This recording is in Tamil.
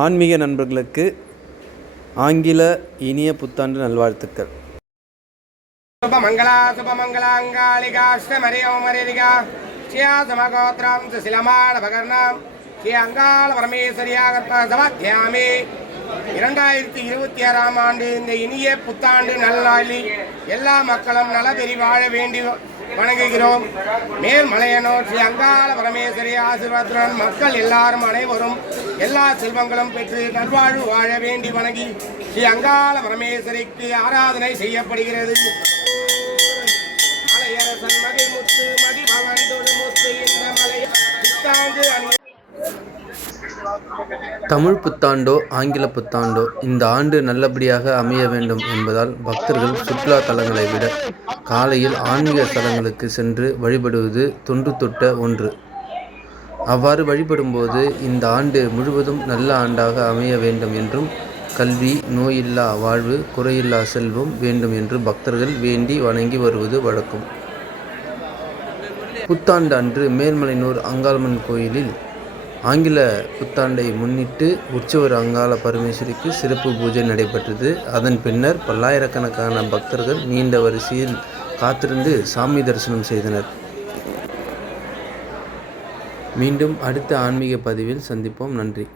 ஆன்மீக நண்பர்களுக்கு ஆங்கில இனிய புத்தாண்டு நல்வாழ்த்துக்கள். சுபமங்களா சுபமங்களாங்காளிகாஷ்டமரியோமரிகா ஸ்ரீயாசமகோத்ரம் சுசிலமாடபகர்ணாம் ஸ்ரீ அங்காள பரமேஸ்வரியாக சமாத்தியாமி. 2026ஆம் ஆண்டு இந்த இனிய புத்தாண்டு நல்நாளில் எல்லா மக்களும் நலபெறி வாழ வேண்டி வணங்குகிறோம். மேல்மலையனூர் ஸ்ரீ அங்காள பரமேஸ்வரி ஆசீர்வாதத்துடன் மக்கள் எல்லாரும் அனைவரும் எல்லா செல்வங்களும் பெற்று நல்வாழ்வு வாழ வேண்டி வணங்கி ஸ்ரீ அங்காள பரமேஸ்வரிக்கு ஆராதனை செய்யப்படுகிறது. மலையரசன் மகிழ்முத்து மதிபவன் தொழுமுத்து இந்த மலை புத்தாண்டு தமிழ் புத்தாண்டோ ஆங்கில புத்தாண்டோ இந்த ஆண்டு நல்லபடியாக அமைய வேண்டும் என்பதால் பக்தர்கள் சுற்றுலா தலங்களை விட காலையில் ஆன்மீக தலங்களுக்கு சென்று வழிபடுவது தொன்று தொட்ட ஒன்று. அவ்வாறு வழிபடும்போது இந்த ஆண்டு முழுவதும் நல்ல ஆண்டாக அமைய வேண்டும் என்றும், கல்வி, நோயில்லா வாழ்வு, குறையில்லா செல்வம் வேண்டும் என்று பக்தர்கள் வேண்டி வணங்கி வருவது வழக்கம். புத்தாண்டு அன்று மேல்மலையனூர் அங்காளம்மன் கோயிலில் ஆங்கில புத்தாண்டை முன்னிட்டு உற்சவர் அங்காள பரமேஸ்வரிக்கு சிறப்பு பூஜை நடைபெற்றது. அதன் பின்னர் பல்லாயிரக்கணக்கான பக்தர்கள் நீண்ட வரிசையில் காத்திருந்து சாமி தரிசனம் செய்தனர். மீண்டும் அடுத்த ஆன்மீக பதிவில் சந்திப்போம். நன்றி.